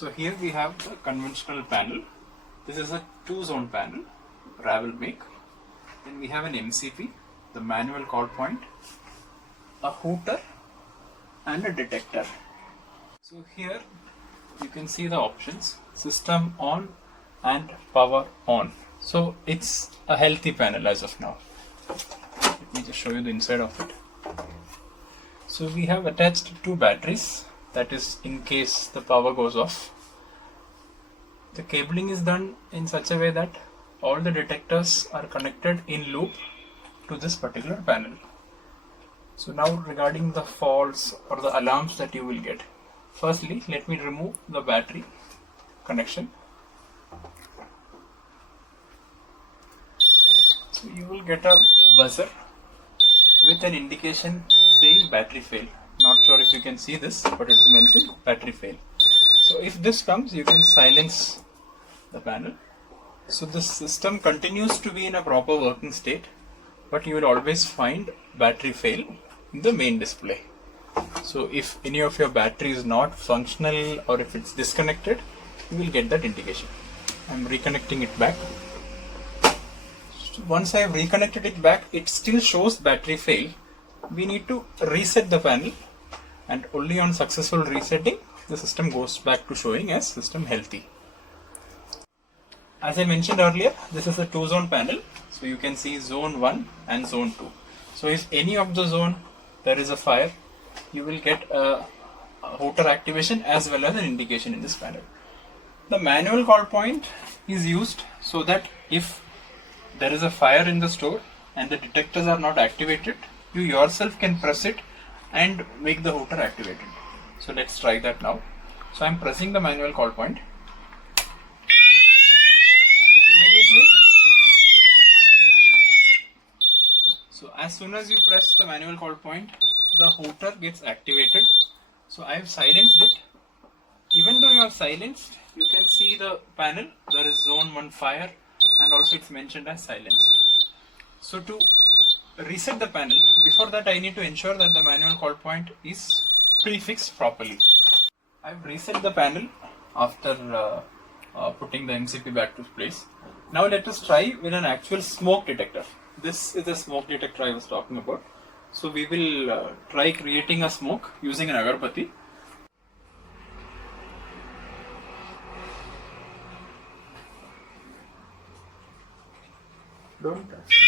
So here we have the conventional panel. This is a two-zone panel, Ravel make. Then we have an MCP, the manual call point, a hooter and a detector. So here you can see the options, system on and power on. So it's a healthy panel as of now. Let me just show you the inside of it. So we have attached two batteries, that is in case the power goes off. The cabling is done in such a way that all the detectors are connected in loop to this particular panel. So now regarding the faults or the alarms that you will get. Firstly, let me remove the battery connection. So you will get a buzzer with an indication saying battery fail. Not sure if you can see this, but it is mentioned battery fail. So if this comes, you can silence the panel. So the system continues to be in a proper working state, but you will always find battery fail in the main display. So if any of your battery is not functional or if it's disconnected, you will get that indication. I'm reconnecting it back. So once I have reconnected it back, it still shows battery fail. We need to reset the panel, and only on successful resetting the system goes back to showing as system healthy. As I mentioned earlier, this is a two-zone panel, so you can see zone 1 and zone 2. So if any of the zone there is a fire, you will get a hooter activation as well as an indication in this panel. The manual call point is used so that if there is a fire in the store and the detectors are not activated, you yourself can press it and make the hooter activated. So let's try that now. So I'm pressing the manual call point. Immediately, so as soon as you press the manual call point, the hooter gets activated. So I have silenced it. Even though you have silenced, you can see the panel, there is zone 1 fire and also it's mentioned as silenced. So to reset the panel, before that I need to ensure that the manual call point is prefixed properly. I've reset the panel after putting the MCP back to place. Now let us try with an actual smoke detector. This is the smoke detector I was talking about. So we will try creating a smoke using an agarbatti. Don't touch.